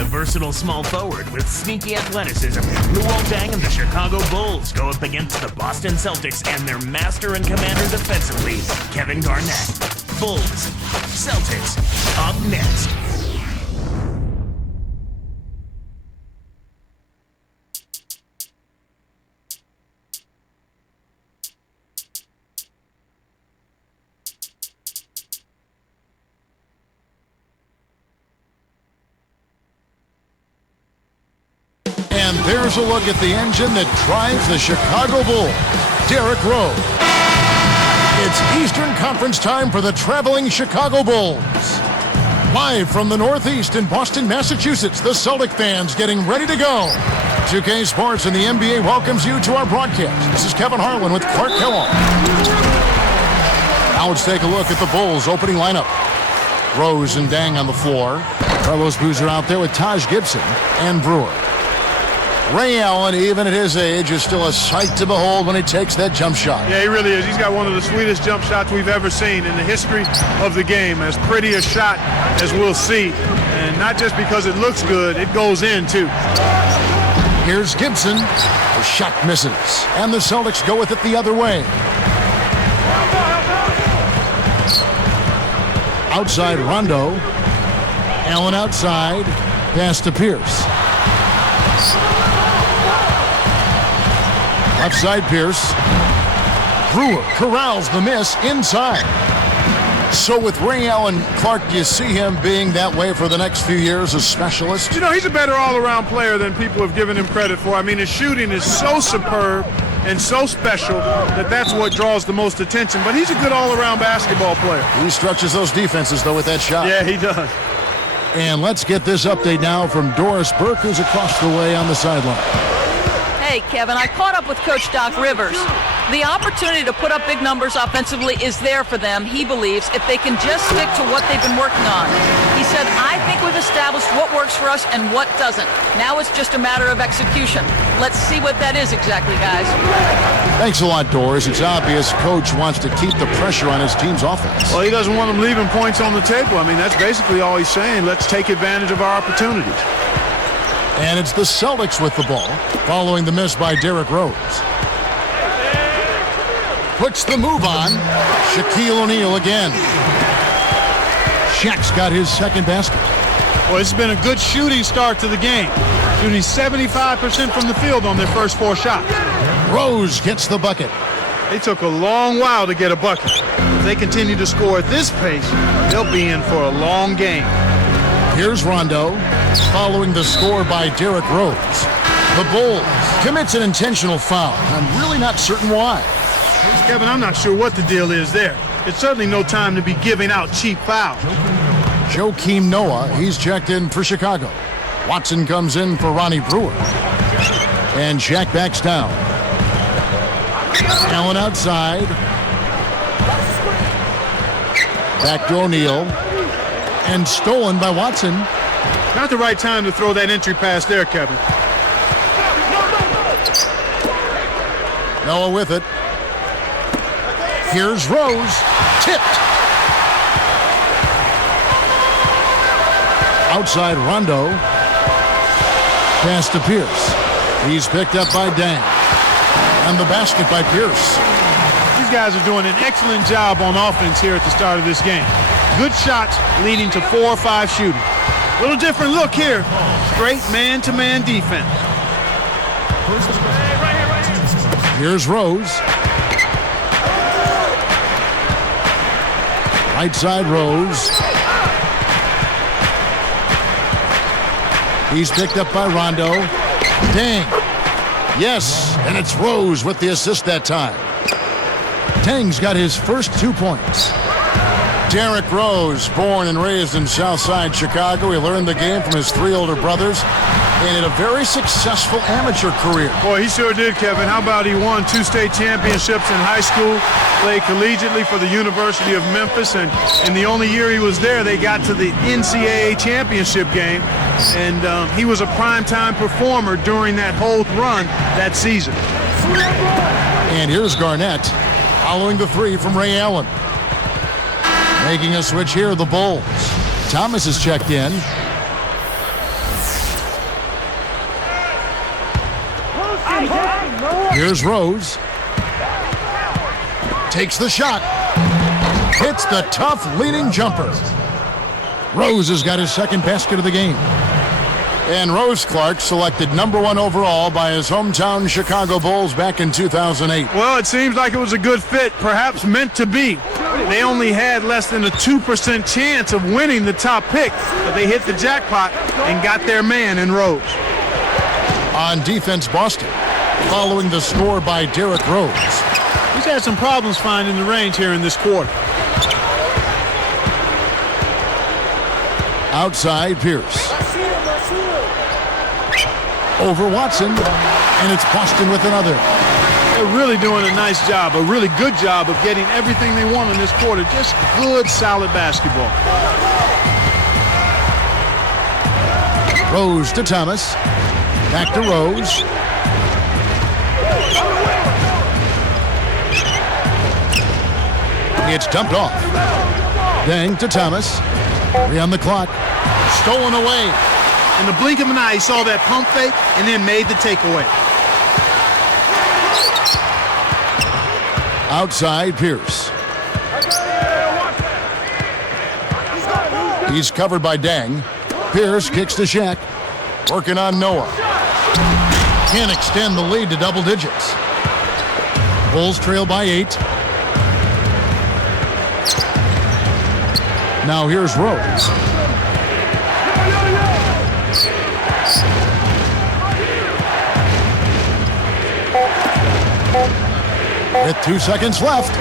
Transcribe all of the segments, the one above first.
The versatile small forward with sneaky athleticism, Luol Deng and the Chicago Bulls go up against the Boston Celtics and their master and commander defensively, Kevin Garnett. Bulls, Celtics, up next. And there's a look at the engine that drives the Chicago Bulls, Derrick Rose. It's Eastern Conference time for the traveling Chicago Bulls. Live from the Northeast in Boston, Massachusetts, the Celtic fans getting ready to go. 2K Sports and the NBA welcomes you to our broadcast. This is Kevin Harlan with Clark Kellogg. Now let's take a look at the Bulls' opening lineup. Rose and Deng on the floor. Carlos Boozer out there with Taj Gibson and Brewer. Ray Allen, even at his age, is still a sight to behold when he takes that jump shot. Yeah, he really is. He's got one of the sweetest jump shots we've ever seen in the history of the game. As pretty a shot as we'll see. And not just because it looks good, it goes in, too. Here's Gibson. The shot misses. And the Celtics go with it the other way. Outside Rondo. Allen outside. Pass to Pierce. Left side Pierce. Brewer corrals the miss inside. So with Ray Allen, Clark, do you see him being that way for the next few years as specialist? You know, he's a better all-around player than people have given him credit for. I mean, his shooting is so superb and so special that that's what draws the most attention. But he's a good all-around basketball player. He stretches those defenses, though, with that shot. Yeah, he does. And let's get this update now from Doris Burke, who's across the way on the sideline. Hey, Kevin, I caught up with Coach Doc Rivers. The opportunity to put up big numbers offensively is there for them, he believes, if they can just stick to what they've been working on. He said, I think we've established what works for us and what doesn't. Now it's just a matter of execution. Let's see what that is exactly, guys. Thanks a lot, Doris. It's obvious Coach wants to keep the pressure on his team's offense. Well, he doesn't want them leaving points on the table. I mean, that's basically all he's saying. Let's take advantage of our opportunities. And it's the Celtics with the ball, following the miss by Derrick Rose. Puts the move on. Shaquille O'Neal again. Shaq's got his second basket. Well, it's been a good shooting start to the game. Shooting 75% from the field on their first 4 shots. Rose gets the bucket. They took a long while to get a bucket. If they continue to score at this pace, they'll be in for a long game. Here's Rondo, following the score by Derrick Rose. The Bulls commits an intentional foul. I'm really not certain why. Kevin, I'm not sure what the deal is there. It's certainly no time to be giving out cheap fouls. Joakim Noah, he's checked in for Chicago. Watson comes in for Ronnie Brewer. And Shaq backs down. Allen outside. Back to O'Neal. And stolen by Watson. Not the right time to throw that entry pass there, Kevin. Noah with it. Here's Rose. Tipped. Outside Rondo. Pass to Pierce. He's picked up by Deng. And the basket by Pierce. These guys are doing an excellent job on offense here at the start of this game. Good shots leading to 4 or 5 shooting. A little different look here. Straight man-to-man defense. Here's Rose. Right side Rose. He's picked up by Rondo. Deng. Yes, and it's Rose with the assist that time. Deng's got his first 2 points. Derrick Rose, born and raised in Southside Chicago. He learned the game from his 3 older brothers and had a very successful amateur career. Boy, he sure did, Kevin. How about he won 2 state championships in high school, played collegiately for the University of Memphis, and in the only year he was there, they got to the NCAA championship game, and he was a primetime performer during that whole run that season. And here's Garnett, following the 3 from Ray Allen. Making a switch here, the Bulls. Thomas is checked in. Here's Rose. Takes the shot. Hits the tough leading jumper. Rose has got his second basket of the game. And Rose Clark selected #1 overall by his hometown Chicago Bulls back in 2008. Well, it seems like it was a good fit, perhaps meant to be. They only had less than a 2% chance of winning the top pick, but they hit the jackpot and got their man in Rose. On defense, Boston, following the score by Derrick Rose. He's had some problems finding the range here in this quarter. Outside, Pierce. Over Watson, and it's Boston with another. They're really doing a nice job, a really good job of getting everything they want in this quarter. Just good, solid basketball. Rose to Thomas. Back to Rose. It's dumped off. Dang to Thomas. 3 on the clock. Stolen away. In the blink of an eye, he saw that pump fake and then made the takeaway. Outside, Pierce. He's covered by Dang. Pierce kicks to Shaq. Working on Noah. Can't extend the lead to double digits. Bulls trail by 8. Now here's Rose. With 2 seconds left,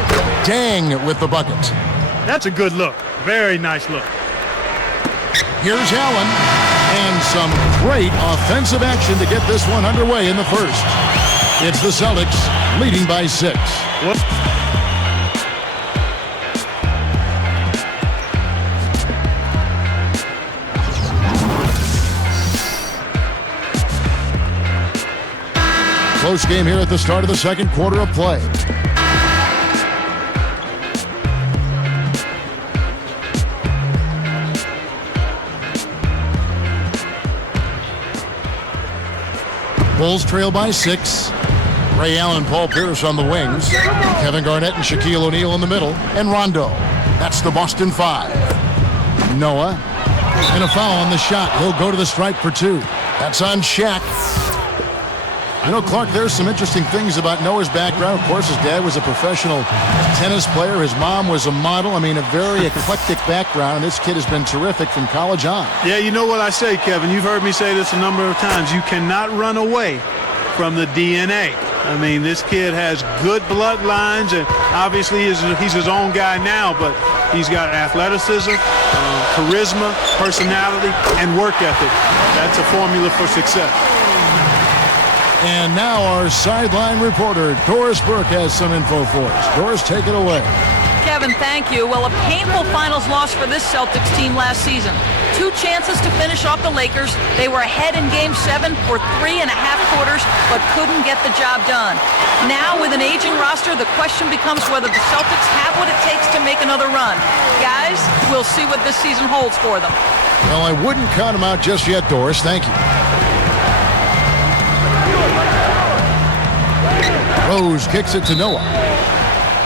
Dang with the bucket. That's a good look. Very nice look. Here's Allen, and some great offensive action to get this one underway in the first. It's the Celtics leading by 6. Close game here at the start of the second quarter of play. Bulls trail by 6. Ray Allen, Paul Pierce on the wings. Kevin Garnett and Shaquille O'Neal in the middle. And Rondo. That's the Boston 5. Noah. And a foul on the shot. He'll go to the stripe for 2. That's on Shaq. You know, Clark, there's some interesting things about Noah's background. Of course, his dad was a professional tennis player. His mom was a model. I mean, a very eclectic background. And this kid has been terrific from college on. Yeah, you know what I say, Kevin. You've heard me say this a number of times. You cannot run away from the DNA. I mean, this kid has good bloodlines, and obviously he's his own guy now, but he's got athleticism, charisma, personality, and work ethic. That's a formula for success. And now our sideline reporter, Doris Burke, has some info for us. Doris, take it away. Kevin, thank you. Well, a painful finals loss for this Celtics team last season. 2 chances to finish off the Lakers. They were ahead in Game 7 for 3.5 quarters, but couldn't get the job done. Now, with an aging roster, the question becomes whether the Celtics have what it takes to make another run. Guys, we'll see what this season holds for them. Well, I wouldn't count them out just yet, Doris. Thank you. Rose kicks it to Noah.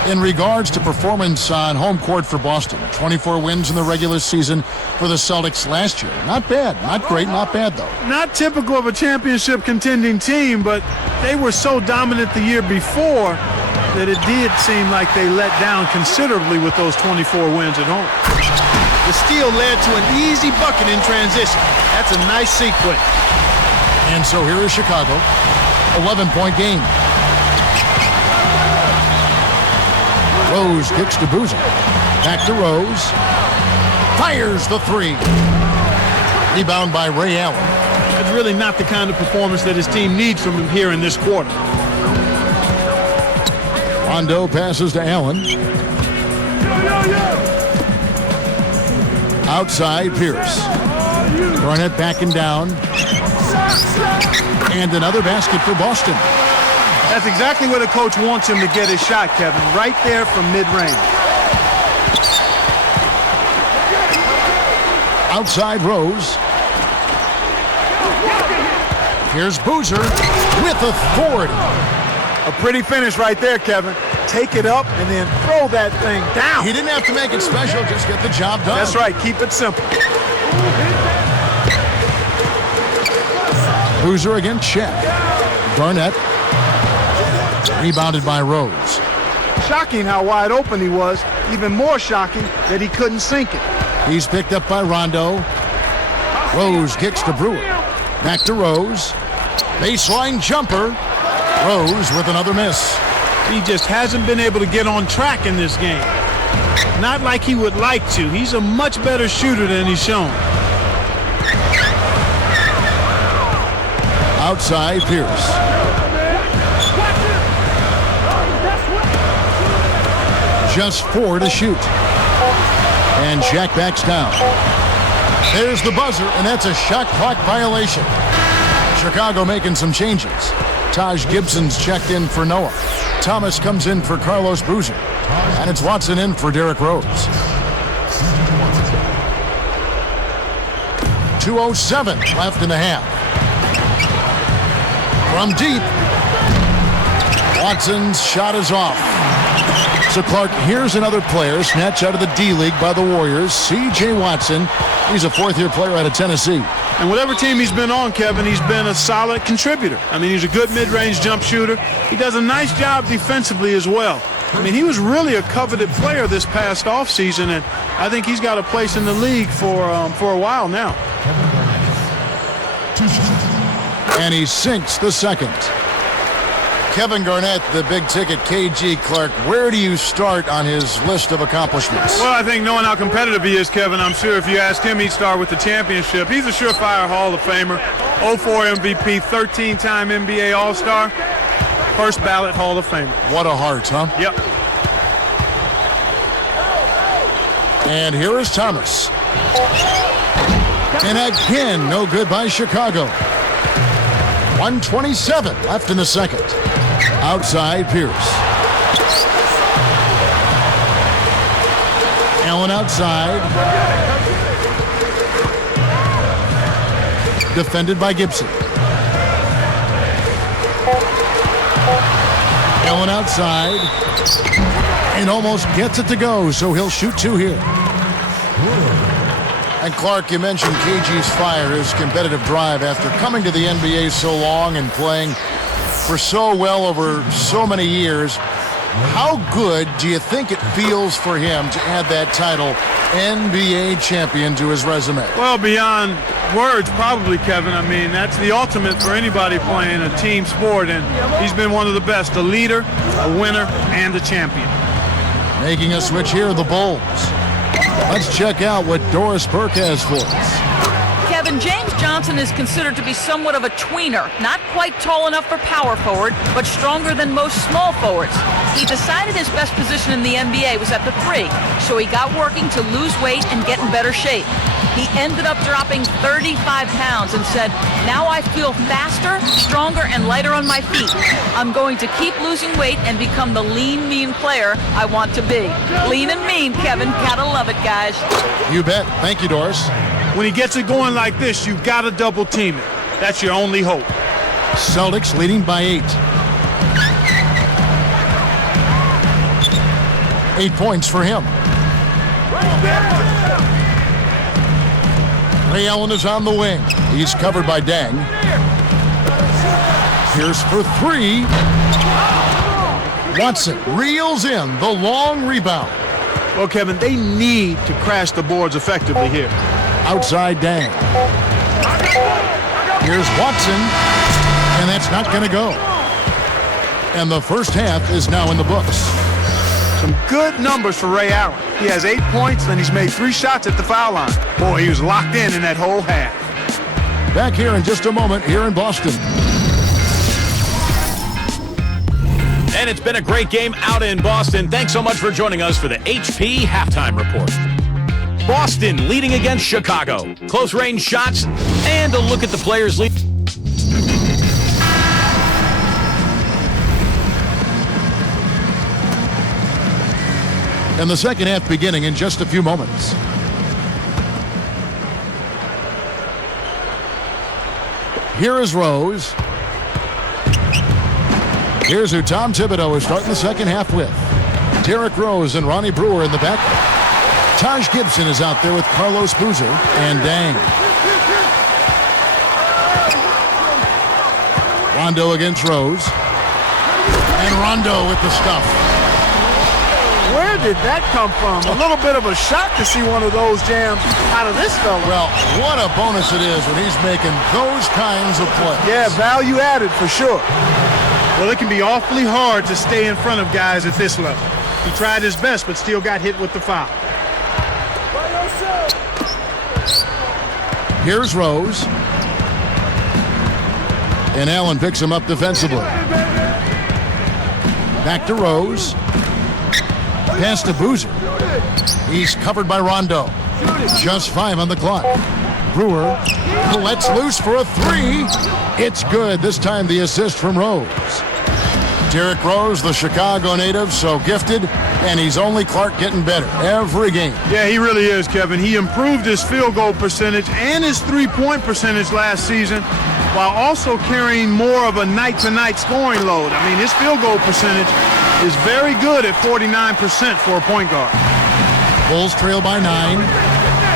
In regards to performance on home court for Boston, 24 wins in the regular season for the Celtics last year. Not bad. Not great. Not bad, though. Not typical of a championship contending team, but they were so dominant the year before that it did seem like they let down considerably with those 24 wins at home. The steal led to an easy bucket in transition. That's a nice sequence. And so here is Chicago. 11-point game. Rose kicks to Boozer. Back to Rose. Fires the 3. Rebound by Ray Allen. That's really not the kind of performance that his team needs from him here in this quarter. Rondo passes to Allen. Outside, Pierce. Garnett backing down. And another basket for Boston. That's exactly where the coach wants him to get his shot, Kevin. Right there from mid-range. Outside, Rose. Here's Boozer with authority. A pretty finish right there, Kevin. Take it up and then throw that thing down. He didn't have to make it special, just get the job done. That's right, keep it simple. Boozer against Chet. Garnett. Rebounded by Rose. Shocking how wide open he was. Even more shocking that he couldn't sink it. He's picked up by Rondo. Rose kicks to Brewer. Back to Rose. Baseline jumper. Rose with another miss. He just hasn't been able to get on track in this game. Not like he would like to. He's a much better shooter than he's shown. Outside, Pierce. Just 4 to shoot. And Shaq backs down. There's the buzzer, and that's a shot clock violation. Chicago making some changes. Taj Gibson's checked in for Noah. Thomas comes in for Carlos Boozer. And it's Watson in for Derrick Rose. 2:07 left in the half. From deep. Watson's shot is off. So, Clark, here's another player snatched out of the D-League by the Warriors, C.J. Watson. He's a fourth-year player out of Tennessee. And whatever team he's been on, Kevin, he's been a solid contributor. I mean, he's a good mid-range jump shooter. He does a nice job defensively as well. I mean, he was really a coveted player this past offseason, and I think he's got a place in the league for a while now. And he sinks the second. Kevin Garnett, the big-ticket KG. Clark, where do you start on his list of accomplishments? Well, I think knowing how competitive he is, Kevin, I'm sure if you asked him, he'd start with the championship. He's a surefire Hall of Famer, 04 MVP, 13-time NBA All-Star, first ballot Hall of Famer. What a heart, huh? Yep. And here is Thomas. And again, no good by Chicago. 1:27 left in the second. Outside, Pierce. Allen outside. Defended by Gibson. Allen outside. And almost gets it to go, so he'll shoot 2 here. And Clark, you mentioned KG's fire, his competitive drive after coming to the NBA so long and playing for so well over so many years. How good do you think it feels for him to add that title, NBA champion, to his resume? Well, beyond words, probably, Kevin. I mean, that's the ultimate for anybody playing a team sport, and he's been one of the best, a leader, a winner, and a champion. Making a switch here, the Bulls. Let's check out what Doris Burke has for us. Kevin, James Johnson is considered to be somewhat of a tweener, not quite tall enough for power forward, but stronger than most small forwards. He decided his best position in the NBA was at the 3, so he got working to lose weight and get in better shape. He ended up dropping 35 pounds and said, "Now I feel faster, stronger, and lighter on my feet. I'm going to keep losing weight and become the lean, mean player I want to be." Lean and mean, Kevin. Gotta love it, guys. You bet. Thank you, Doris. When he gets it going like this, you've got to double team it. That's your only hope. Celtics leading by 8. 8 points for him. Ray Allen is on the wing. He's covered by Dang. Pierce for 3. Watson reels in the long rebound. Well, Kevin, they need to crash the boards effectively here. Outside Dang. Here's Watson, and that's not going to go. And the first half is now in the books. Some good numbers for Ray Allen. He has 8 points, and he's made 3 shots at the foul line. Boy, he was locked in that whole half. Back here in just a moment here in Boston. And it's been a great game out in Boston. Thanks so much for joining us for the HP Halftime Report. Boston leading against Chicago. Close range shots and a look at the players lead. And the second half beginning in just a few moments. Here is Rose. Here's who Tom Thibodeau is starting the second half with. Derrick Rose and Ronnie Brewer in the back. Taj Gibson is out there with Carlos Boozer and Dang. Rondo against Rose. And Rondo with the stuff. Where did that come from? A little bit of a shock to see one of those jams out of this fella. Well, what a bonus it is when he's making those kinds of plays. Yeah, value added for sure. Well, it can be awfully hard to stay in front of guys at this level. He tried his best, but still got hit with the foul. Here's Rose. And Allen picks him up defensively. Back to Rose. Pass to Boozer. He's covered by Rondo. Just 5 on the clock. Brewer lets loose for a 3. It's good. This time the assist from Rose. Derrick Rose, the Chicago native, so gifted, and he's only Clark getting better every game. Yeah, he really is, Kevin. He improved his field goal percentage and his three-point percentage last season while also carrying more of a night-to-night scoring load. I mean, his field goal percentage is very good at 49% for a point guard. Bulls trail by 9.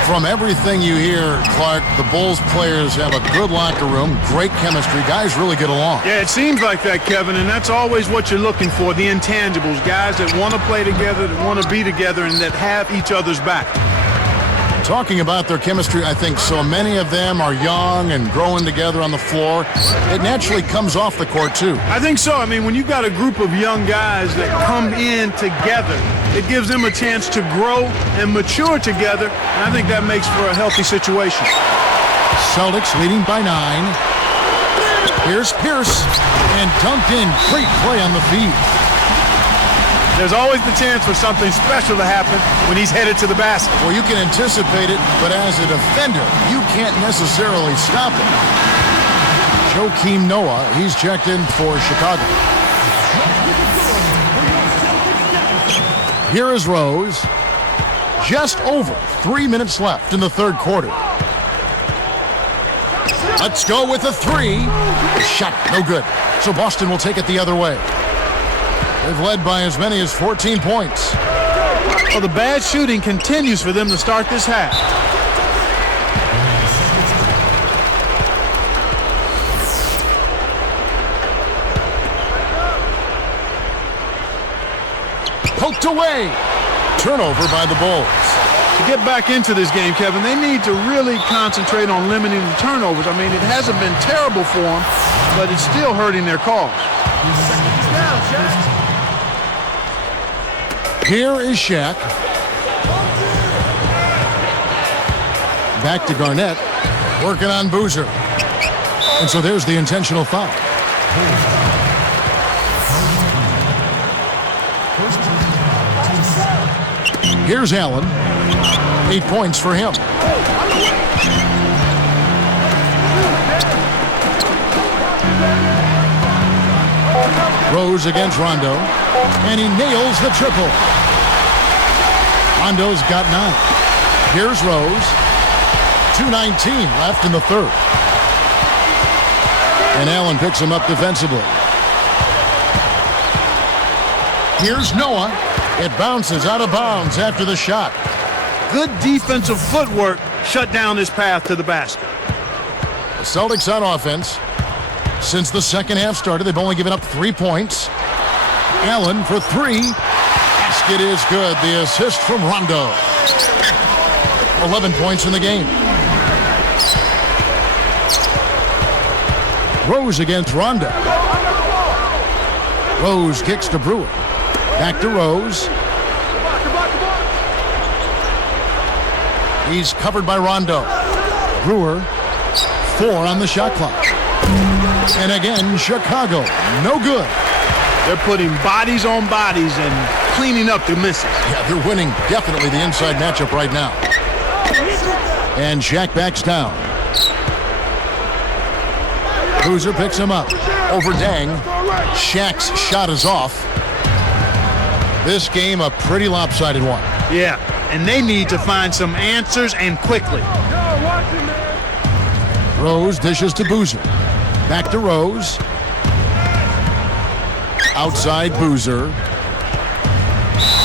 From everything you hear, Clark, the Bulls players have a good locker room, great chemistry. Guys really get along. Yeah, it seems like that, Kevin, and that's always what you're looking for, the intangibles, guys that want to play together, that want to be together, and that have each other's back. Talking about their chemistry, I think so many of them are young and growing together on the floor. It naturally comes off the court, too. I think so. I mean, when you've got a group of young guys that come in together, it gives them a chance to grow and mature together, and I think that makes for a healthy situation. Celtics leading by 9. Here's Pierce, and dunked in. Great play on the feed. There's always the chance for something special to happen when he's headed to the basket. Well, you can anticipate it, but as a defender, you can't necessarily stop it. Joakim Noah, he's checked in for Chicago. Here is Rose. Just over 3 minutes left in the third quarter. Let's go with a 3. Shot, no good. So Boston will take it the other way. They've led by as many as 14 points. Well, the bad shooting continues for them to start this half. Poked away. Turnover by the Bulls. To get back into this game, Kevin, they need to really concentrate on limiting the turnovers. I mean, it hasn't been terrible for them, but it's still hurting their cause. Here is Shaq. Back to Garnett. Working on Boozer. And so there's the intentional foul. Here's Allen. 8 points for him. Rose against Rondo. And he nails the triple. Rondo's got 9. Here's Rose. 2:19 left in the third. And Allen picks him up defensively. Here's Noah. It bounces out of bounds after the shot. Good defensive footwork shut down his path to the basket. The Celtics on offense. Since the second half started, they've only given up 3 points. Allen for 3. Basket is good. The assist from Rondo. 11 points in the game. Rose against Rondo. Rose kicks to Brewer. Back to Rose. He's covered by Rondo. Brewer, 4 on the shot clock. And again, Chicago, no good. They're putting bodies on bodies and cleaning up the misses. Yeah, they're winning definitely the inside matchup right now. And Shaq backs down. Boozer picks him up. Over Dang. Shaq's shot is off. This game a pretty lopsided one. Yeah, and they need to find some answers and quickly. Rose dishes to Boozer. Back to Rose. Outside Boozer.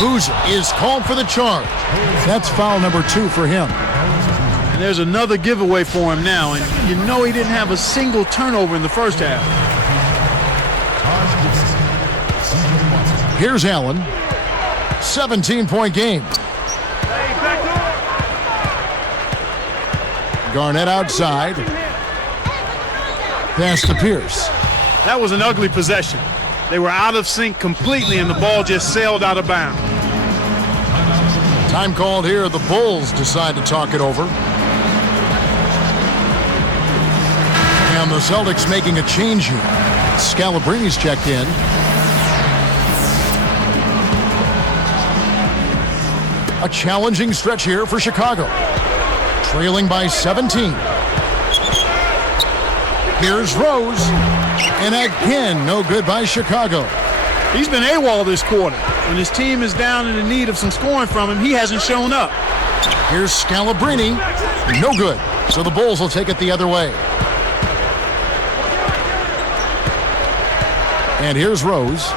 Boozer is called for the charge. That's foul number 2 for him. And there's another giveaway for him now, and you know he didn't have a single turnover in the first half. Here's Allen. 17-point game. Garnett outside. Pass to Pierce. That was an ugly possession. They were out of sync completely, and the ball just sailed out of bounds. Time called here. The Bulls decide to talk it over. And the Celtics making a change here. Scalabrini's checked in. A challenging stretch here for Chicago. Trailing by 17. Here's Rose. And again, no good by Chicago. He's been AWOL this quarter. When his team is down and in need of some scoring from him, he hasn't shown up. Here's Scalabrini. No good. So the Bulls will take it the other way. And here's Rose.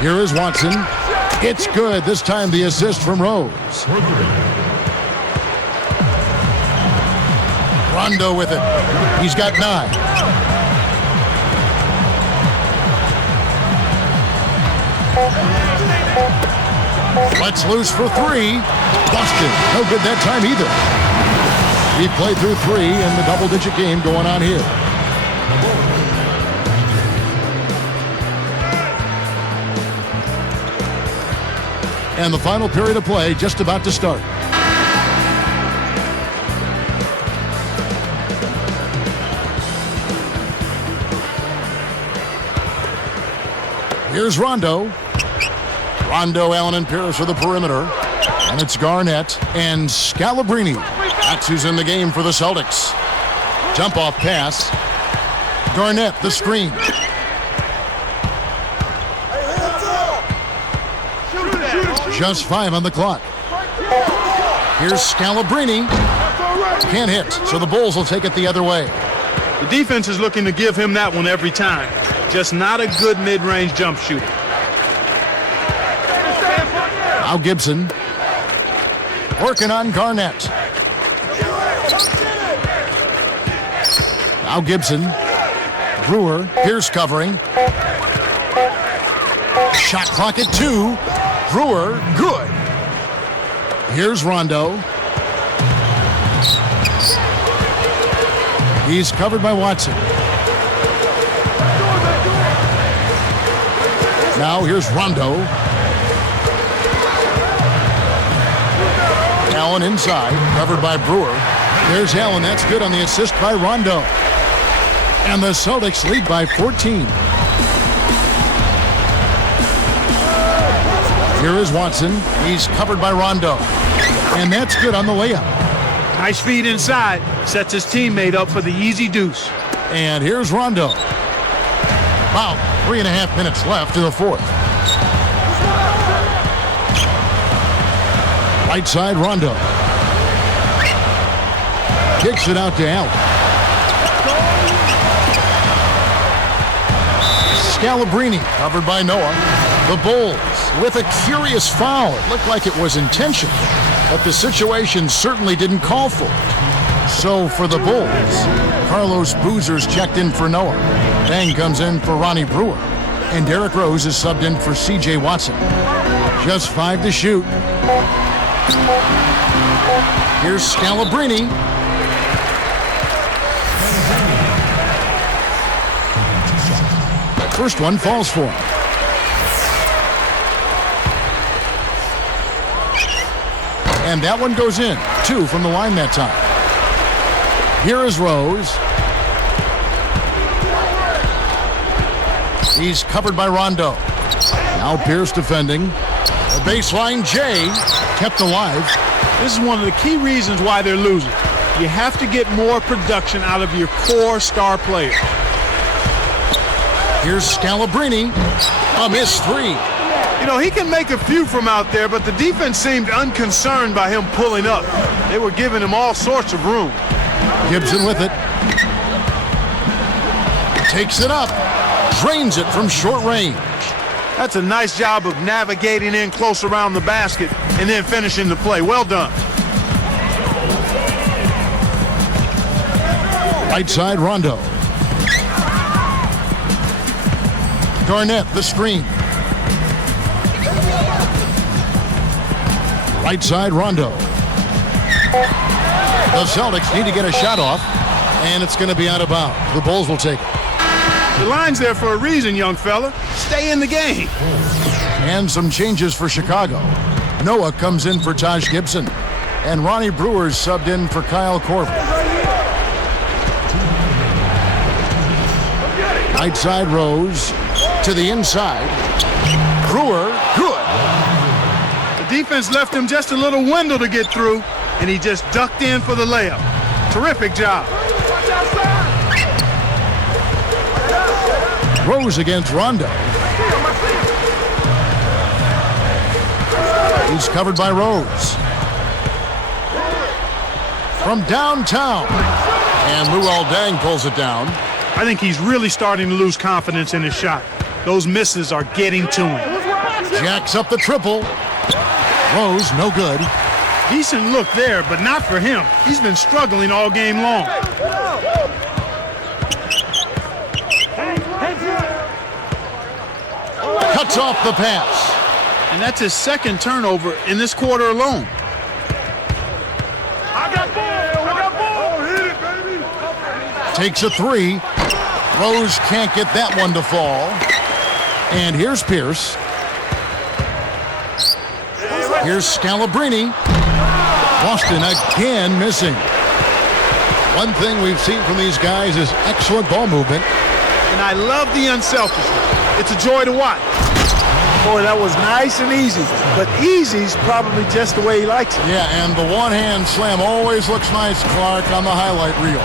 Here is Watson. It's good. This time the assist from Rose. Rondo with it. He's got 9. Let's loose for 3. Busted. No good that time either. He played through 3 in the double-digit game going on here. And the final period of play just about to start. Here's Rondo. Rondo, Allen, and Pierce for the perimeter. And it's Garnett and Scalabrini. That's who's in the game for the Celtics. Jump-off pass. Garnett, the screen. Just 5 on the clock. Here's Scalabrini. Can't hit, so the Bulls will take it the other way. The defense is looking to give him that one every time. Just not a good mid-range jump shooter. Now Gibson. Working on Garnett. Now Gibson. Brewer. Pierce covering. Shot clock at 2. Brewer, good. Here's Rondo. He's covered by Watson. Now here's Rondo. Allen inside, covered by Brewer. There's Allen, that's good on the assist by Rondo. And the Celtics lead by 14. Here is Watson. He's covered by Rondo. And that's good on the layup. Nice feed inside. Sets his teammate up for the easy deuce. And here's Rondo. About 3.5 minutes left in the fourth. Right side, Rondo. Kicks it out to Allen. Scalabrini covered by Noah. The Bulls with a curious foul. It looked like it was intentional, but the situation certainly didn't call for it. So for the Bulls, Carlos Boozer's checked in for Noah. Bang comes in for Ronnie Brewer. And Derrick Rose is subbed in for C.J. Watson. Just 5 to shoot. Here's Scalabrini. First one falls for him. And that one goes in. 2 from the line that time. Here is Rose. He's covered by Rondo. Now Pierce defending. The baseline, Jay, kept alive. This is one of the key reasons why they're losing. You have to get more production out of your core star players. Here's Scalabrini. A missed 3. You know, he can make a few from out there, but the defense seemed unconcerned by him pulling up. They were giving him all sorts of room. Gibson with it. Takes it up. Drains it from short range. That's a nice job of navigating in close around the basket and then finishing the play. Well done. Right side, Rondo. Garnett, the screen. Right side, Rondo. The Celtics need to get a shot off, and it's going to be out of bounds. The Bulls will take it. The line's there for a reason, young fella. Stay in the game. And some changes for Chicago. Noah comes in for Taj Gibson, and Ronnie Brewer's subbed in for Kyle Korver. Right side, Rose to the inside. Brewer, good. The defense left him just a little window to get through, and he just ducked in for the layup. Terrific job. Rose against Rondo. He's covered by Rose. From downtown. And Luol Deng pulls it down. I think he's really starting to lose confidence in his shot. Those misses are getting to him. Jacks up the triple. Rose, no good. Decent look there, but not for him. He's been struggling all game long. Cuts off the pass. And that's his second turnover in this quarter alone. Takes a three. Rose can't get that one to fall. And here's Pierce. Here's Scalabrine. Boston again missing. One thing we've seen from these guys is excellent ball movement. And I love the unselfishness. It's a joy to watch. Boy, that was nice and easy. But easy's probably just the way he likes it. Yeah, and the one-hand slam always looks nice, Clark, on the highlight reel.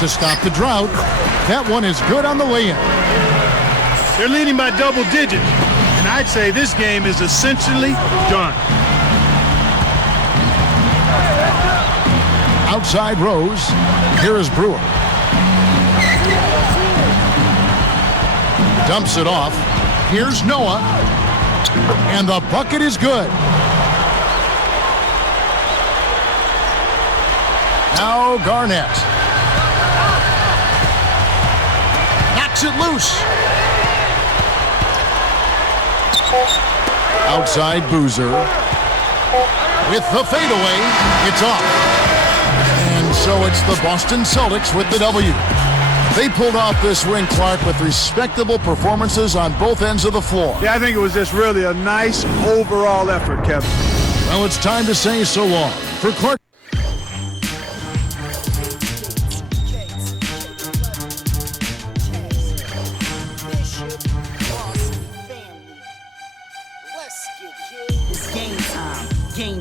To stop the drought. That one is good on the way in. They're leading by double digits, and I'd say this game is essentially done. Outside Rose. Here is Brewer. Dumps it off. Here's Noah. And the bucket is good. Now Garnett. Knocks it loose. Outside Boozer. With the fadeaway, it's off. And so it's the Boston Celtics with the W. They pulled off this win, Clark, with respectable performances on both ends of the floor. Yeah, I think it was just really a nice overall effort, Kevin. Well, it's time to say so long. For Clark. It's game time. Game